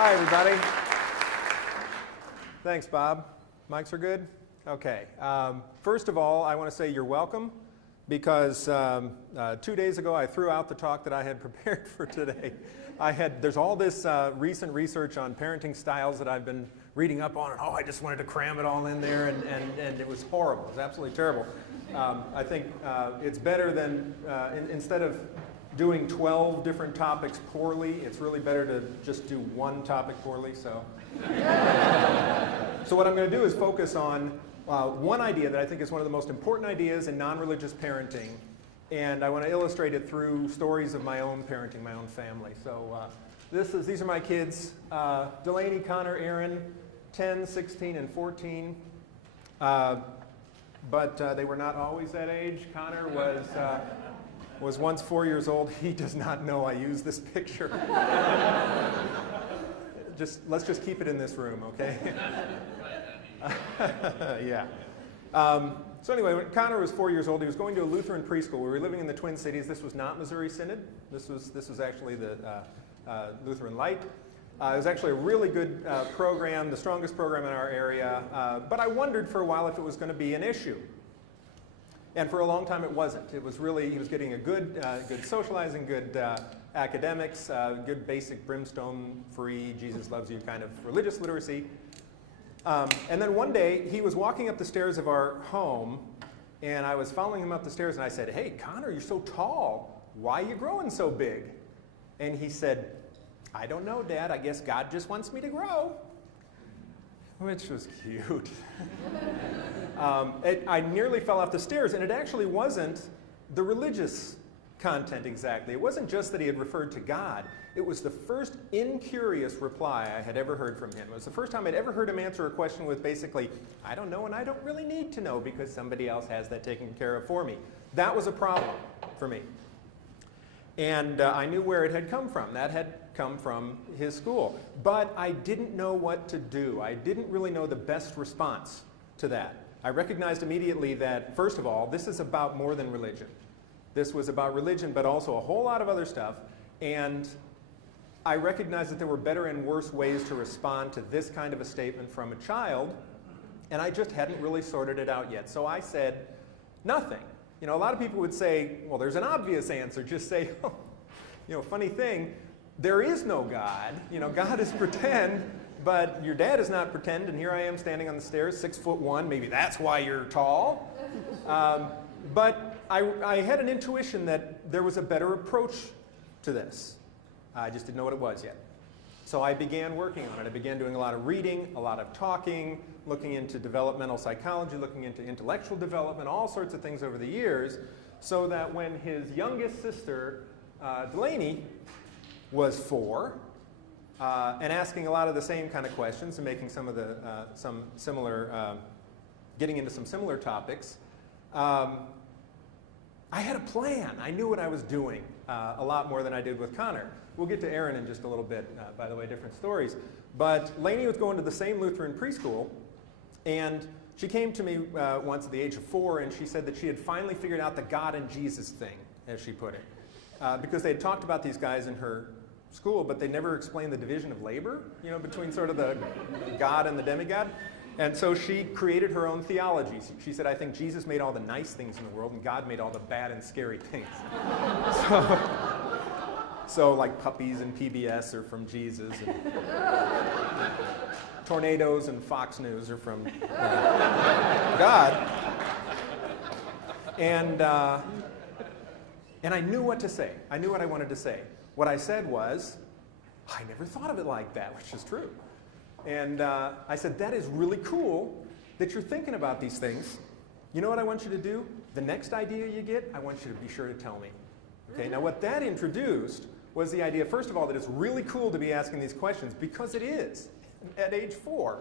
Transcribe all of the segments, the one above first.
Hi, everybody. Thanks, Bob. Mics are good? Okay. First of all, I want to say you're welcome because 2 days ago I threw out the talk that I had prepared for today. There's all this recent research on parenting styles that I've been reading up on, and I just wanted to cram it all in there, and it was horrible. It was absolutely terrible. I think it's better than, instead of doing 12 different topics poorly, it's really better to just do one topic poorly. So what I'm going to do is focus on one idea that I think is one of the most important ideas in non-religious parenting, and I want to illustrate it through stories of my own parenting, my own family. So these are my kids, Delaney, Connor, Aaron, 10, 16, and 14. But they were not always that age. Connor was once 4 years old. He does not know I use this picture. Let's just keep it in this room, okay? Yeah. So anyway, when Connor was 4 years old, he was going to a Lutheran preschool. We were living in the Twin Cities. This was not Missouri Synod. This was actually the Lutheran Light. It was actually a really good program, the strongest program in our area. But I wondered for a while if it was going to be an issue. And for a long time it wasn't. It was really, he was getting a good socializing, good academics, good basic brimstone-free, Jesus loves you kind of religious literacy. And then one day he was walking up the stairs of our home, and I was following him up the stairs, and I said, "Hey, Connor, you're so tall. Why are you growing so big?" And he said, "I don't know, Dad. I guess God just wants me to grow." Which was cute. I nearly fell off the stairs, and it actually wasn't the religious content exactly. It wasn't just that he had referred to God. It was the first incurious reply I had ever heard from him. It was the first time I'd ever heard him answer a question with basically, "I don't know and I don't really need to know because somebody else has that taken care of for me." That was a problem for me. And I knew where it had come from. That had come from his school. But I didn't know what to do. I didn't really know the best response to that. I recognized immediately that, first of all, this is about more than religion. This was about religion, but also a whole lot of other stuff. And I recognized that there were better and worse ways to respond to this kind of a statement from a child, and I just hadn't really sorted it out yet. So I said, nothing. You know, a lot of people would say, well, there's an obvious answer. Just say, oh, you know, funny thing, there is no God. You know, God is pretend, but your dad is not pretend, and here I am standing on the stairs, 6'1". Maybe that's why you're tall. But I had an intuition that there was a better approach to this. I just didn't know what it was yet. So I began working on it. I began doing a lot of reading, a lot of talking, looking into developmental psychology, looking into intellectual development, all sorts of things over the years, so that when his youngest sister, Delaney, was 4, and asking a lot of the same kind of questions and making some of the getting into some similar topics, I had a plan. I knew what I was doing a lot more than I did with Connor. We'll get to Aaron in just a little bit, by the way, different stories. But Lainey was going to the same Lutheran preschool, and she came to me once at the age of 4, and she said that she had finally figured out the God and Jesus thing, as she put it. Because they had talked about these guys in her school, but they never explained the division of labor, you know, between sort of the God and the demigod. And so she created her own theology. She said, I think Jesus made all the nice things in the world, and God made all the bad and scary things. So like puppies and PBS are from Jesus, and tornadoes and Fox News are from God. And I knew what to say. I knew what I wanted to say. What I said was, I never thought of it like that, which is true. And I said, that is really cool that you're thinking about these things. You know what I want you to do? The next idea you get, I want you to be sure to tell me. Okay, now what that introduced was the idea, first of all, that it's really cool to be asking these questions, because it is, at age 4.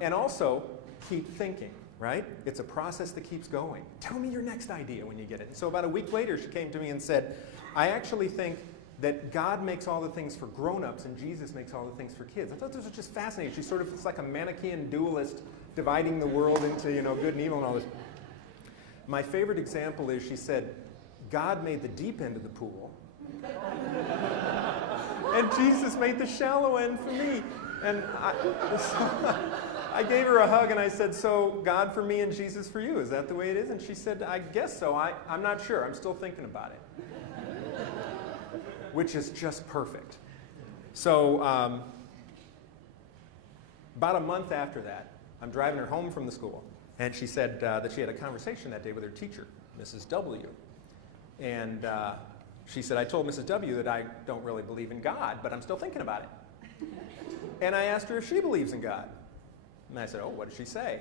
And also, keep thinking, right? It's a process that keeps going. Tell me your next idea when you get it. And so about a week later, she came to me and said, I actually think that God makes all the things for grown-ups and Jesus makes all the things for kids. I thought this was just fascinating. She sort of, it's like a Manichaean dualist dividing the world into, you know, good and evil and all this. My favorite example is she said, God made the deep end of the pool And Jesus made the shallow end for me. And I gave her a hug and I said, so God for me and Jesus for you, is that the way it is? And she said, I guess so. I'm not sure. I'm still thinking about it. Which is just perfect. So about a month after that, I'm driving her home from the school, and she said that she had a conversation that day with her teacher, Mrs. W. And she said, I told Mrs. W that I don't really believe in God, but I'm still thinking about it. And I asked her if she believes in God. And I said, oh, what did she say?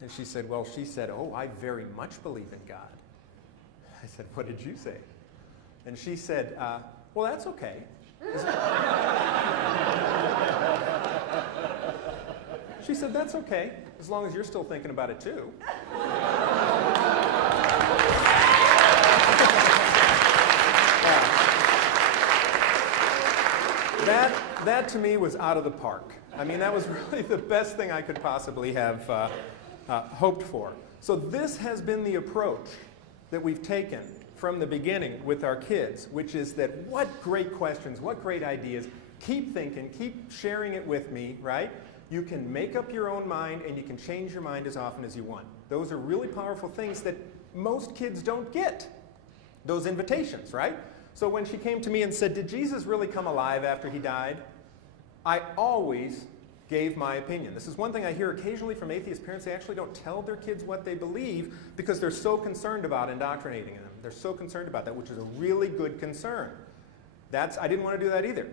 And she said, well, she said, oh, I very much believe in God. I said, what did you say? And she said, well, that's okay. She said, that's okay, as long as you're still thinking about it too. That to me was out of the park. I mean, that was really the best thing I could possibly have hoped for. So this has been the approach that we've taken from the beginning with our kids, which is that what great questions, what great ideas, keep thinking, keep sharing it with me, right? You can make up your own mind and you can change your mind as often as you want. Those are really powerful things that most kids don't get, those invitations, right? So when she came to me and said, did Jesus really come alive after he died? I always gave my opinion. This is one thing I hear occasionally from atheist parents. They actually don't tell their kids what they believe because they're so concerned about indoctrinating them. They're so concerned about that, which is a really good concern. I didn't want to do that either.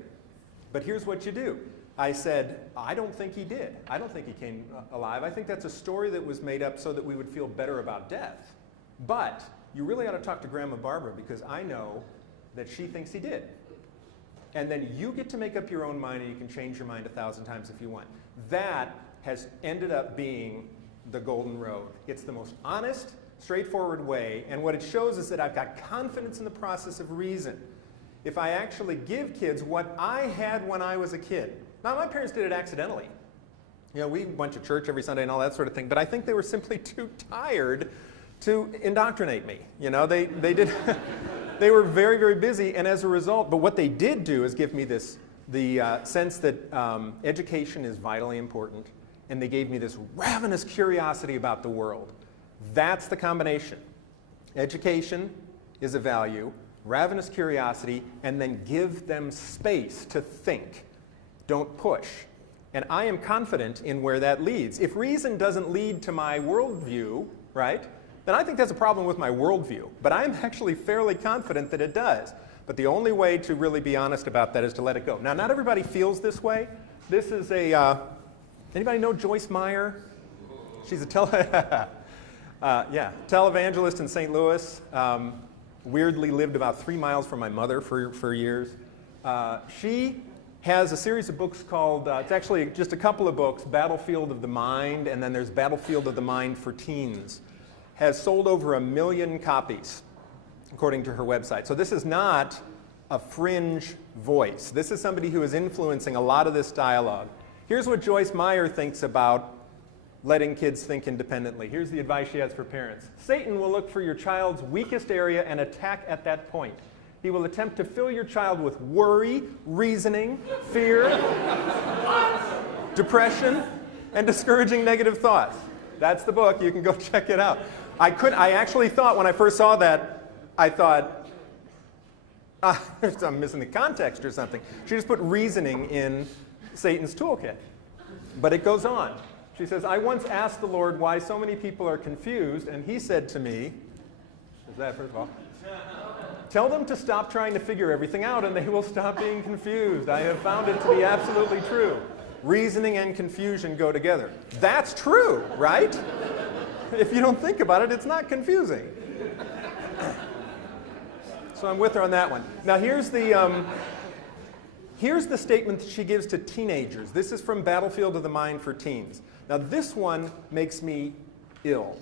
But here's what you do. I said, I don't think he did. I don't think he came alive. I think that's a story that was made up so that we would feel better about death. But you really ought to talk to Grandma Barbara because I know that she thinks he did. And then you get to make up your own mind and you can change your mind 1,000 times if you want. That has ended up being the golden road. It's the most honest, straightforward way, and what it shows is that I've got confidence in the process of reason. If I actually give kids what I had when I was a kid. Now, my parents did it accidentally. You know, we went to church every Sunday and all that sort of thing, but I think they were simply too tired to indoctrinate me. You know, they did... They were very, very busy, and as a result, but what they did do is give me the sense that education is vitally important, and they gave me this ravenous curiosity about the world. That's the combination. Education is a value, ravenous curiosity, and then give them space to think. Don't push. And I am confident in where that leads. If reason doesn't lead to my worldview, right? Then I think that's a problem with my worldview. But I'm actually fairly confident that it does. But the only way to really be honest about that is to let it go. Now, not everybody feels this way. This is anybody know Joyce Meyer? She's a televangelist in St. Louis. Weirdly lived about 3 miles from my mother for years. She has a series of books called, it's actually just a couple of books, Battlefield of the Mind, and then there's Battlefield of the Mind for Teens. Has sold over 1 million copies, according to her website. So this is not a fringe voice. This is somebody who is influencing a lot of this dialogue. Here's what Joyce Meyer thinks about letting kids think independently. Here's the advice she has for parents. Satan will look for your child's weakest area and attack at that point. He will attempt to fill your child with worry, reasoning, fear, depression, and discouraging negative thoughts. That's the book. You can go check it out. I actually thought when I first saw that, I thought, I'm missing the context or something. She just put reasoning in Satan's toolkit. But it goes on. She says, I once asked the Lord why so many people are confused, and he said to me, is that first of all? Tell them to stop trying to figure everything out and they will stop being confused. I have found it to be absolutely true. Reasoning and confusion go together. That's true, right? If you don't think about it, it's not confusing. So I'm with her on that one. Now here's the statement that she gives to teenagers. This is from Battlefield of the Mind for Teens. Now this one makes me ill.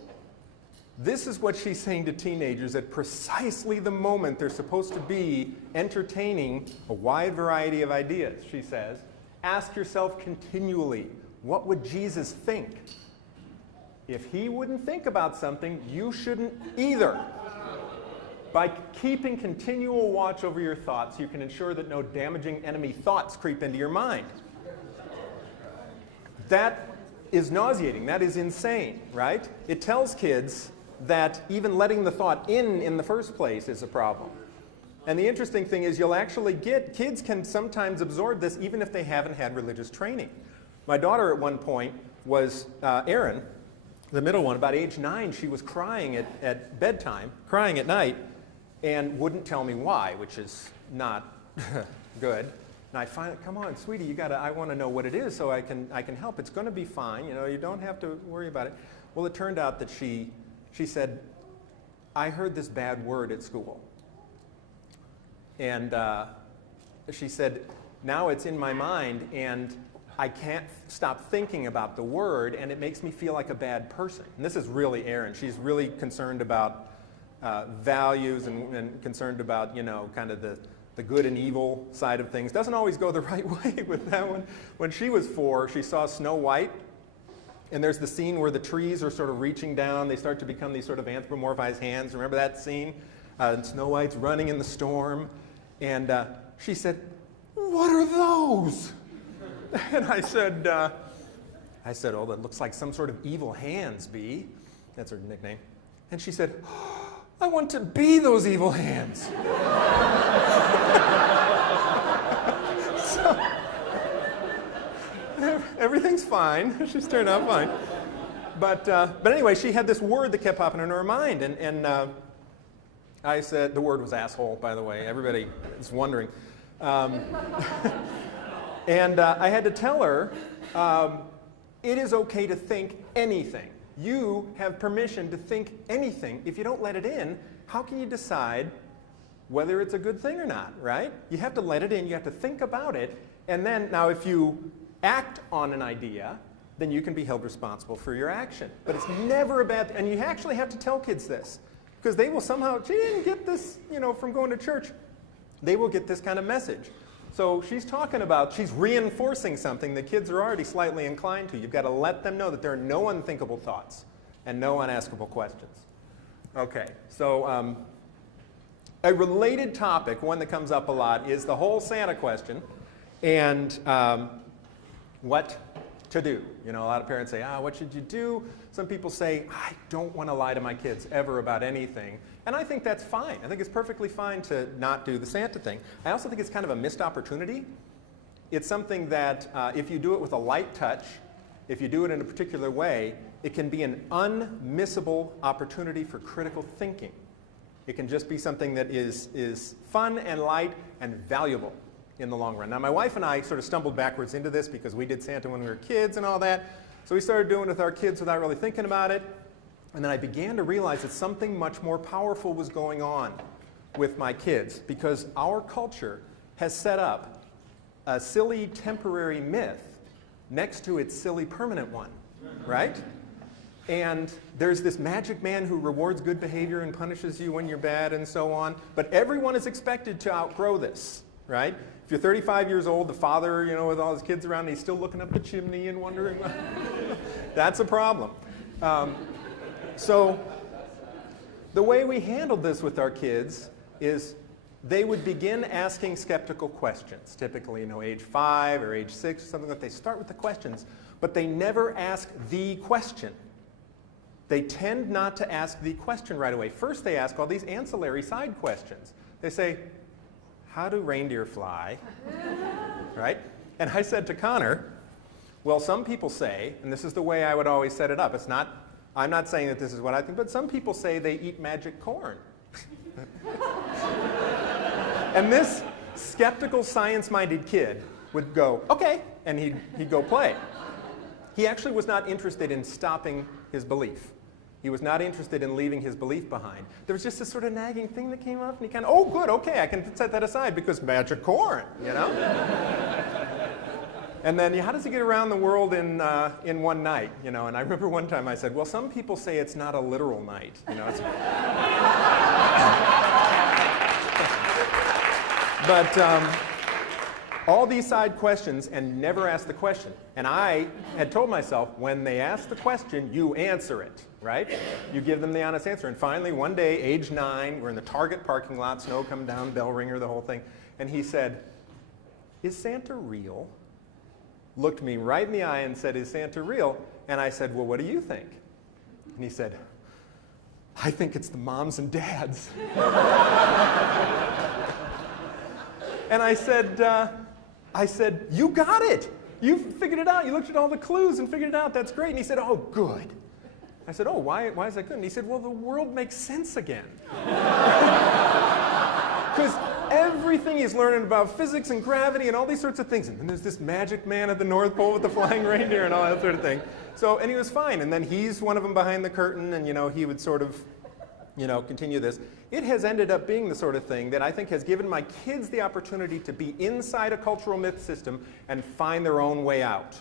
This is what she's saying to teenagers at precisely the moment they're supposed to be entertaining a wide variety of ideas. She says, ask yourself continually, what would Jesus think? If he wouldn't think about something, you shouldn't either. By keeping continual watch over your thoughts, you can ensure that no damaging enemy thoughts creep into your mind. That is nauseating. That is insane, right? It tells kids that even letting the thought in the first place is a problem. And the interesting thing is you'll actually get, kids can sometimes absorb this even if they haven't had religious training. My daughter at one point was, Erin, the middle one, about age 9, she was crying at bedtime, crying at night, and wouldn't tell me why, which is not good. And I finally, come on, sweetie, I want to know what it is so I can help. It's going to be fine, you don't have to worry about it. Well, it turned out that she said, I heard this bad word at school. And she said, now it's in my mind, and I can't stop thinking about the word, and it makes me feel like a bad person. And this is really Erin. She's really concerned about values and concerned about, kind of the good and evil side of things. Doesn't always go the right way with that one. When she was 4, she saw Snow White, and there's the scene where the trees are sort of reaching down. They start to become these sort of anthropomorphized hands. Remember that scene? And Snow White's running in the storm, and she said, "What are those?" And I said, "Oh, that looks like some sort of evil hands, Bee." That's her nickname. And she said, "I want to be those evil hands." So, everything's fine. She's turned out fine. But anyway, she had this word that kept popping into her mind. And I said, the word was asshole, by the way. Everybody is wondering. And I had to tell her, it is okay to think anything. You have permission to think anything. If you don't let it in, how can you decide whether it's a good thing or not, right? You have to let it in. You have to think about it. And then, now if you act on an idea, then you can be held responsible for your action. But it's never a bad thing. And you actually have to tell kids this, because they will somehow, she didn't get this, from going to church. They will get this kind of message. So she's talking about, she's reinforcing something that kids are already slightly inclined to. You've got to let them know that there are no unthinkable thoughts and no unaskable questions. Okay, so a related topic, one that comes up a lot, is the whole Santa question and what to do. A lot of parents say, what should you do? Some people say, I don't want to lie to my kids ever about anything. And I think that's fine. I think it's perfectly fine to not do the Santa thing. I also think it's kind of a missed opportunity. It's something that if you do it with a light touch, if you do it in a particular way, it can be an unmissable opportunity for critical thinking. It can just be something that is fun and light and valuable in the long run. Now, my wife and I sort of stumbled backwards into this because we did Santa when we were kids and all that. So we started doing it with our kids without really thinking about it. And then I began to realize that something much more powerful was going on with my kids, because our culture has set up a silly temporary myth next to its silly permanent one, right? And there's this magic man who rewards good behavior and punishes you when you're bad and so on. But everyone is expected to outgrow this, right? If you're 35 years old, the father, with all his kids around, he's still looking up the chimney and wondering, that's a problem. So the way we handled this with our kids is they would begin asking skeptical questions, typically, age 5 or age 6, something like that. They start with the questions, but they never ask the question. They tend not to ask the question right away. First, they ask all these ancillary side questions. They say, how do reindeer fly? Right? And I said to Connor, well, some people say, and this is the way I would always set it up. I'm not saying that this is what I think, but some people say they eat magic corn. And this skeptical, science-minded kid would go, okay, and he'd go play. He actually was not interested in stopping his belief. He was not interested in leaving his belief behind. There was just this sort of nagging thing that came up, and he kind of, oh, good, okay, I can set that aside because magic corn, And then, how does he get around the world in one night, And I remember one time I said, well, some people say it's not a literal night, But all these side questions and never ask the question. And I had told myself, when they ask the question, you answer it. right? You give them the honest answer. And finally, one day, age 9, we're in the Target parking lot, snow come down, bell ringer, the whole thing. And he said, "Is Santa real?" Looked me right in the eye and said, "Is Santa real?" And I said, "Well, what do you think?" And he said, "I think it's the moms and dads." And I said, "You got it. You figured it out. You looked at all the clues and figured it out. That's great." And he said, "Oh, good." I said, "Oh, why is that good?" And he said, "Well, the world makes sense again." Because everything he's learning about physics and gravity and all these sorts of things. And then there's this magic man at the North Pole with the flying reindeer and all that sort of thing. So, and he was fine. And then he's one of them behind the curtain, and, he would sort of, continue this. It has ended up being the sort of thing that I think has given my kids the opportunity to be inside a cultural myth system and find their own way out.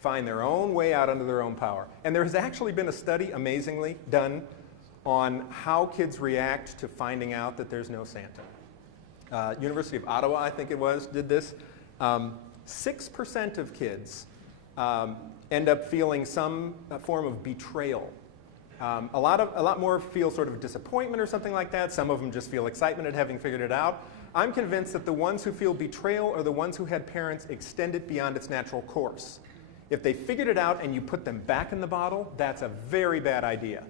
Find their own way out under their own power. And there has actually been a study, amazingly, done on how kids react to finding out that there's no Santa. University of Ottawa, I think it was, did this. 6% of kids end up feeling some form of betrayal. A lot more feel sort of disappointment or something like that. Some of them just feel excitement at having figured it out. I'm convinced that the ones who feel betrayal are the ones who had parents extend it beyond its natural course. If they figured it out and you put them back in the bottle, that's a very bad idea.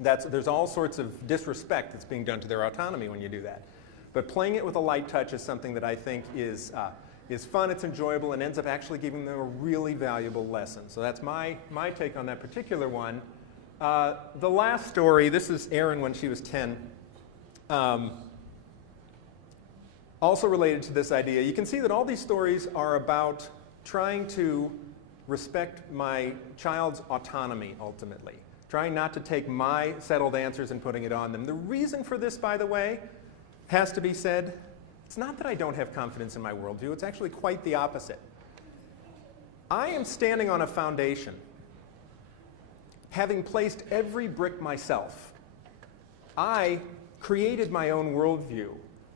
There's all sorts of disrespect that's being done to their autonomy when you do that. But playing it with a light touch is something that I think is fun, it's enjoyable, and ends up actually giving them a really valuable lesson. So that's my take on that particular one. The last story, this is Erin when she was 10, also related to this idea. You can see that all these stories are about trying to respect my child's autonomy, ultimately. Trying not to take my settled answers and putting it on them. The reason for this, by the way, has to be said, it's not that I don't have confidence in my worldview, it's actually quite the opposite. I am standing on a foundation, having placed every brick myself. I created my own worldview.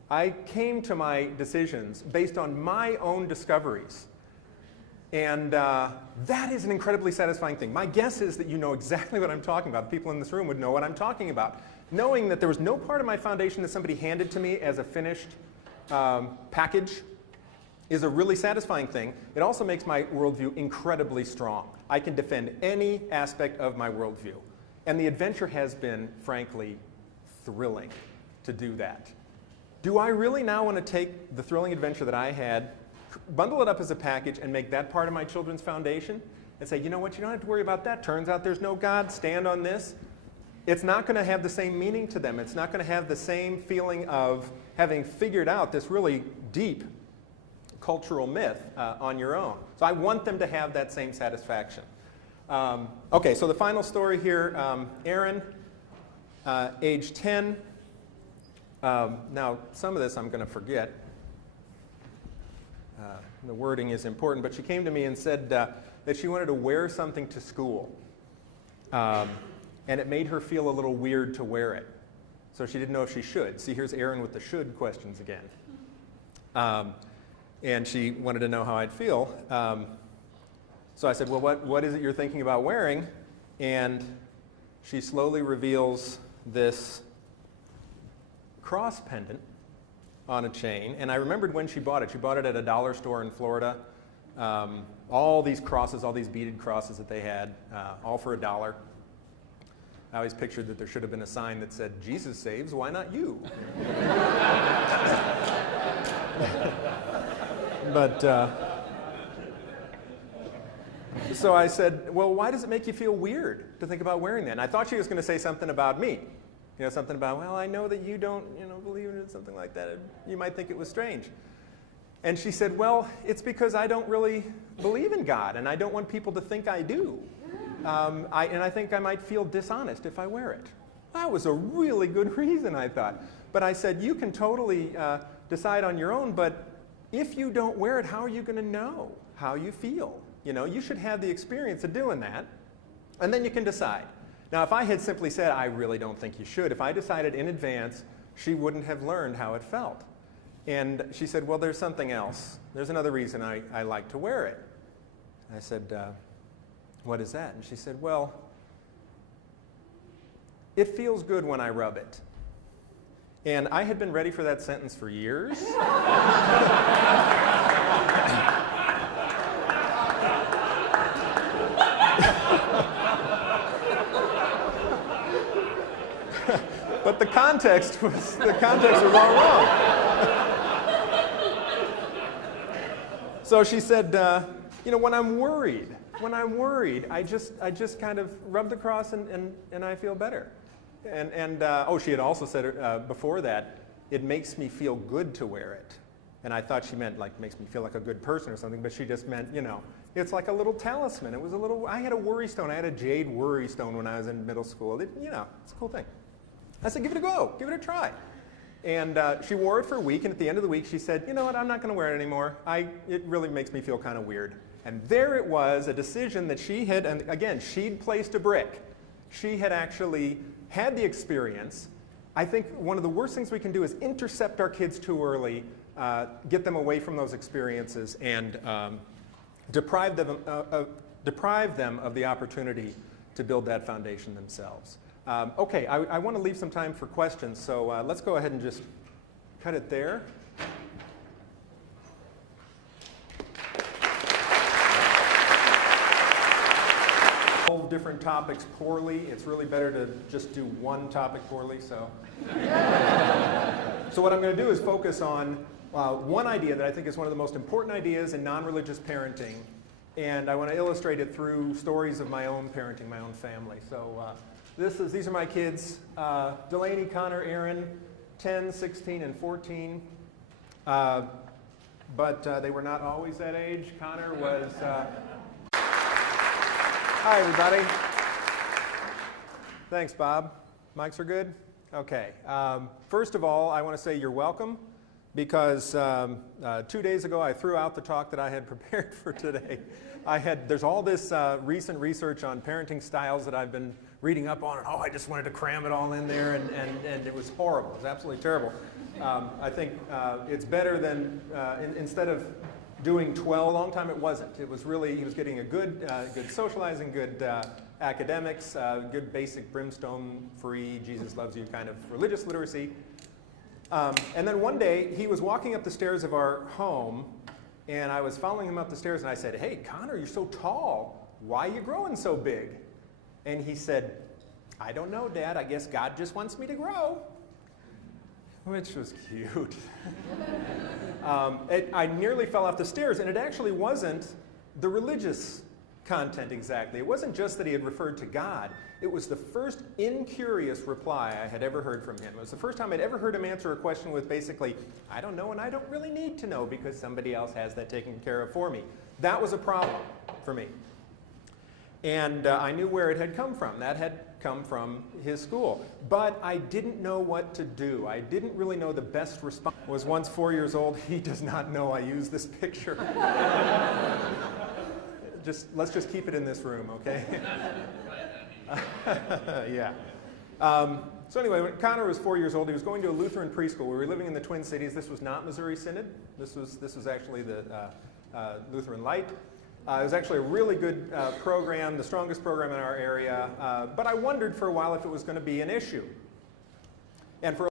I came to my decisions based on my own discoveries. And that is an incredibly satisfying thing. My guess is that you know exactly what I'm talking about. The people in this room would know what I'm talking about. Knowing that there was no part of my foundation that somebody handed to me as a finished package is a really satisfying thing. It also makes my worldview incredibly strong. I can defend any aspect of my worldview. And the adventure has been, frankly, thrilling to do that. Do I really now want to take the thrilling adventure that I had, bundle it up as a package, and make that part of my children's foundation, and say, you know what, you don't have to worry about that. Turns out there's no God. Stand on this. It's not going to have the same meaning to them. It's not going to have the same feeling of having figured out this really deep cultural myth on your own. So I want them to have that same satisfaction. Okay, so the final story here, Erin, age 10. Now, some of this I'm going to forget. The wording is important, but she came to me and said that she wanted to wear something to school. And it made her feel a little weird to wear it. So she didn't know if she should. See, here's Erin with the should questions again. And she wanted to know how I'd feel. So I said, well, what is it you're thinking about wearing? And she slowly reveals this cross pendant on a chain. And I remembered when she bought it. She bought it at a dollar store in Florida. All these crosses, all these beaded crosses that they had, all for $1. I always pictured that there should have been a sign that said, Jesus saves, why not you? But, so I said, well, why does it make you feel weird to think about wearing that? And I thought she was going to say something about me. You know, something about, well, I know that you don't, believe in it, something like that. You might think it was strange. And she said, well, it's because I don't really believe in God, and I don't want people to think I do. And I think I might feel dishonest if I wear it. That was a really good reason, I thought. But I said, you can totally decide on your own, but if you don't wear it, how are you going to know how you feel? You should have the experience of doing that, and then you can decide. Now, if I had simply said, I really don't think you should, if I decided in advance, she wouldn't have learned how it felt. And she said, well, there's something else. There's another reason I like to wear it. I said, what is that? And she said, well, It feels good when I rub it. And I had been ready for that sentence for years. But the context was all wrong. So she said, when I'm worried, I just kind of rub the cross and I feel better. She had also said before that, it makes me feel good to wear it. And I thought she meant like makes me feel like a good person or something, but she just meant, it's like a little talisman. I had a worry stone. I had a jade worry stone when I was in middle school. It's a cool thing. I said, give it a go, give it a try. And she wore it for a week, and at the end of the week she said, you know what, I'm not going to wear it anymore. It really makes me feel kind of weird. And there it was, a decision that she had, and again, she'd placed a brick. She had actually had the experience. I think one of the worst things we can do is intercept our kids too early, get them away from those experiences, and deprive them of the opportunity to build that foundation themselves. Okay, I want to leave some time for questions, so let's go ahead and just cut it there. Different topics poorly. It's really better to just do one topic poorly. So what I'm going to do is focus on one idea that I think is one of the most important ideas in non-religious parenting, and I want to illustrate it through stories of my own parenting, my own family. So these are my kids, Delaney, Connor, Aaron, 10, 16, and 14. But they were not always that age. Connor was... Hi, everybody. Thanks, Bob. Mics are good? Okay. First of all, I want to say you're welcome, because 2 days ago I threw out the talk that I had prepared for today. There's all this recent research on parenting styles that I've been reading up on, and I just wanted to cram it all in there, and it was horrible. It was absolutely terrible. I think it's better than, instead of doing 12, a long time it wasn't. It was really, he was getting a good socializing, good academics, good basic brimstone-free, Jesus loves you kind of religious literacy. And then one day, he was walking up the stairs of our home, and I was following him up the stairs, and I said, hey, Connor, you're so tall. Why are you growing so big? And he said, I don't know, Dad. I guess God just wants me to grow. Which was cute. I nearly fell off the stairs, and it actually wasn't the religious content exactly. It wasn't just that he had referred to God. It was the first incurious reply I had ever heard from him. It was the first time I'd ever heard him answer a question with basically, I don't know and I don't really need to know because somebody else has that taken care of for me. That was a problem for me. And I knew where it had come from. That had come from his school. But I didn't know what to do. I didn't really know the best response. Was once 4 years old. He does not know I use this picture. Let's just keep it in this room, okay? Yeah. So anyway, when Connor was 4 years old, he was going to a Lutheran preschool. We were living in the Twin Cities. This was not Missouri Synod. This was actually the Lutheran Light. It was actually a really good program, the strongest program in our area, but I wondered for a while if it was going to be an issue. And for